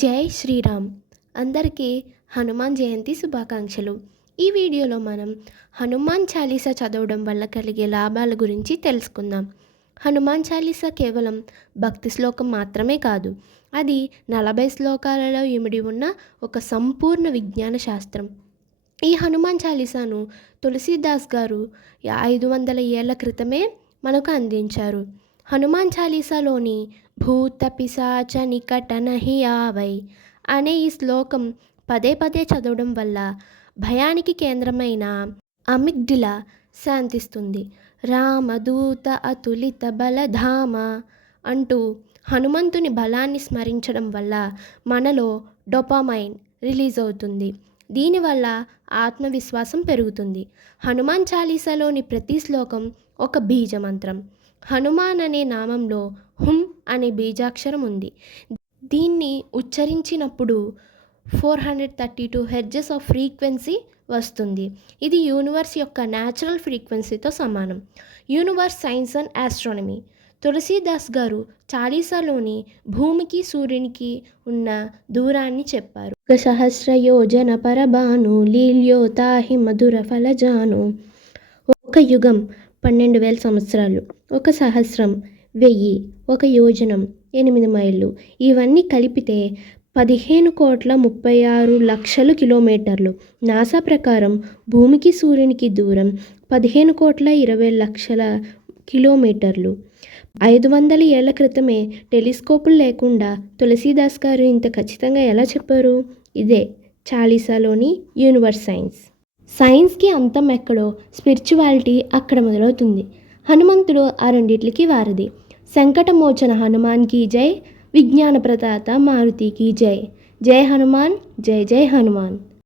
జై శ్రీరామ్. అందరికీ హనుమాన్ జయంతి శుభాకాంక్షలు. ఈ వీడియోలో మనం హనుమాన్ చాలీసా చదవడం వల్ల కలిగే లాభాల గురించి తెలుసుకుందాం. హనుమాన్ చాలీసా కేవలం భక్తి శ్లోకం మాత్రమే కాదు, అది 40 శ్లోకాలలో ఇమిడి ఉన్న ఒక సంపూర్ణ విజ్ఞాన శాస్త్రం. ఈ హనుమాన్ చాలీసాను తులసీదాస్ గారు 500 ఏళ్ల క్రితమే మనకు అందించారు. హనుమాన్ చాలీసాలోని భూత పిశాచ నికట నహి ఆవై అనే ఈ శ్లోకం పదే పదే చదవడం వల్ల భయానికి కేంద్రమైన అమిగ్డిలా శాంతిస్తుంది. రామదూత అతులిత బలధామ అంటూ హనుమంతుని బలాన్ని స్మరించడం వల్ల మనలో డోపామైన్ రిలీజ్ అవుతుంది. దీనివల్ల ఆత్మవిశ్వాసం పెరుగుతుంది. హనుమాన్ చాలీసాలోని ప్రతి శ్లోకం ఒక బీజమంత్రం. హనుమాన్ అనే నామంలో హుం అనే బీజాక్షరం ఉంది. దీన్ని ఉచ్చరించినప్పుడు 432 హెర్ట్జ్ ఆఫ్ ఫ్రీక్వెన్సీ వస్తుంది. ఇది యూనివర్స్ యొక్క న్యాచురల్ ఫ్రీక్వెన్సీతో సమానం. Universe science and astronomy. Tulsidas గారు చాలీసాలోని భూమికి సూర్యునికి ఉన్న దూరాన్ని చెప్పారు. 1,000 యోజన పరబాను లీల్యోతాహి మధుర ఫలజాను. ఒక యుగం 12,000 సంవత్సరాలు, 1 సహస్రం 1000, 1 యోజనం 8 మైళ్ళు. ఇవన్నీ కలిపితే 15,36,00,000 కిలోమీటర్లు. నాసా ప్రకారం భూమికి సూర్యునికి దూరం 15,20,00,000 కిలోమీటర్లు. 500 ఏళ్ల క్రితమే టెలిస్కోపులు లేకుండా తులసీదాస్ గారు ఇంత ఖచ్చితంగా ఎలా చెప్పారు? ఇదే చాలీసాలోని యూనివర్స్ సైన్స్. సైన్స్కి అంతం ఎక్కడో స్పిరిచువాలిటీ అక్కడ మొదలవుతుంది. హనుమంతుడు ఆ రెండిట్లకి వారధి. సంకటమోచన హనుమాన్కి జై, విజ్ఞాన ప్రదాత మారుతికి జై. జై హనుమాన్, జై జై హనుమాన్.